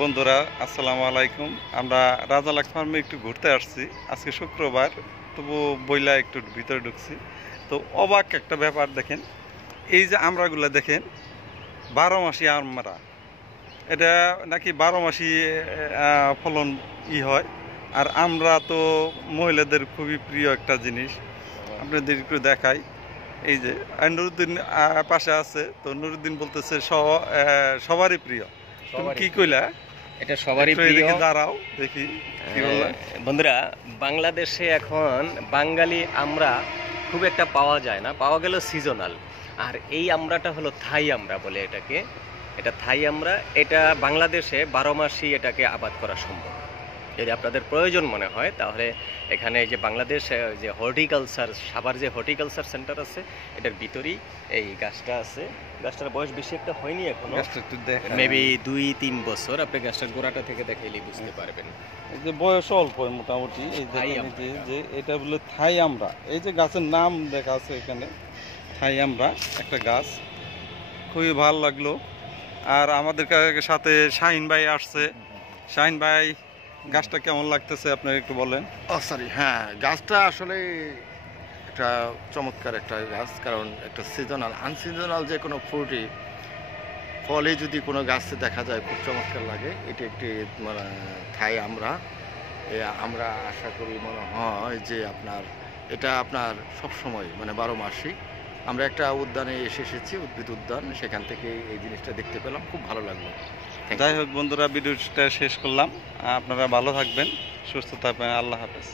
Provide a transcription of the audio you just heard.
বন্ধুরা আসসালামু আলাইকুম। আমরা রাজালাক ফার্মে একটু ঘুরতে আসছি। আজকে শুক্রবার, তবু বইলা একটু ভিতরে ঢুকছি। তো অবাক একটা ব্যাপার দেখেন, এই যে আমরাগুলো দেখেন, 12 মাসি আমরা, এটা নাকি 12 মাসি ফলন হয়। আর আমরা তো মহিলাদের খুবই প্রিয় একটা জিনিস, আপনাদের একটু দেখাই। এই যে নুরুদ্দিন পাশে আছে, তো নুরুদ্দিন বলতেছে সবারই প্রিয়। তুমি কি কইলা? এটা সবারই প্রিয়। এদিকে দাঁড়াও দেখি কি বললা। বন্ধুরা, বাংলাদেশে এখন বাঙালি আমরা খুব একটা পাওয়া যায় না, পাওয়া গেল সিজনাল। আর এই আমড়াটা হলো থাই আমড়া বলে এটাকে। এটা থাই আমড়া, এটা বাংলাদেশে 12 মাসই এটাকে আবাদ করা সম্ভব। যদি আপনাদের প্রয়োজন মনে হয় তাহলে এখানে যে বাংলাদেশ যে হর্টিকালচার, সাভার যে হর্টিকালচার সেন্টার আছে, এটার ভিতরেই এই গাছটা আছে। গাছটার বয়স বেশি একটা হয়নি এখনো, মেবি 2-3 বছর। আপনি গাছটার গোড়াটা থেকে দেখাইলেই বুঝতে পারবেন। এই যে বয়স অল্প মোটামুটি। এই যে এটা বলে থাই আমরা, এই যে গাছের নাম দেখা আছে এখানে, থাই আমরা একটা গাছ। খুবই ভালো লাগলো। আর আমাদের সাথে শাহিন ভাই আসছে। শাহিন ভাই, গাছটা কেমন লাগতেছে আপনার একটু বলেন। সরি, হ্যাঁ, গাছটা আসলে একটা চমৎকার একটা গাছ। কারণ একটা সিজনাল, আনসিজনাল যে কোনো ফ্রুটই ফলে যদি কোনো গাছে দেখা যায় খুব চমৎকার লাগে। এটি একটি মানে থাই আমরা। আমরা আশা করি মনে হয় যে এটা আপনার সবসময় মানে 12 মাসই। আমরা একটা উদ্যানে এসেছি, উদ্ভিদ উদ্যান, সেখান থেকে এই জিনিসটা দেখতে পেলাম, খুব ভালো লাগলো। যাই হোক বন্ধুরা, ভিডিওটা শেষ করলাম। আপনারা ভালো থাকবেন, সুস্থ থাকবেন। আল্লাহ হাফেজ।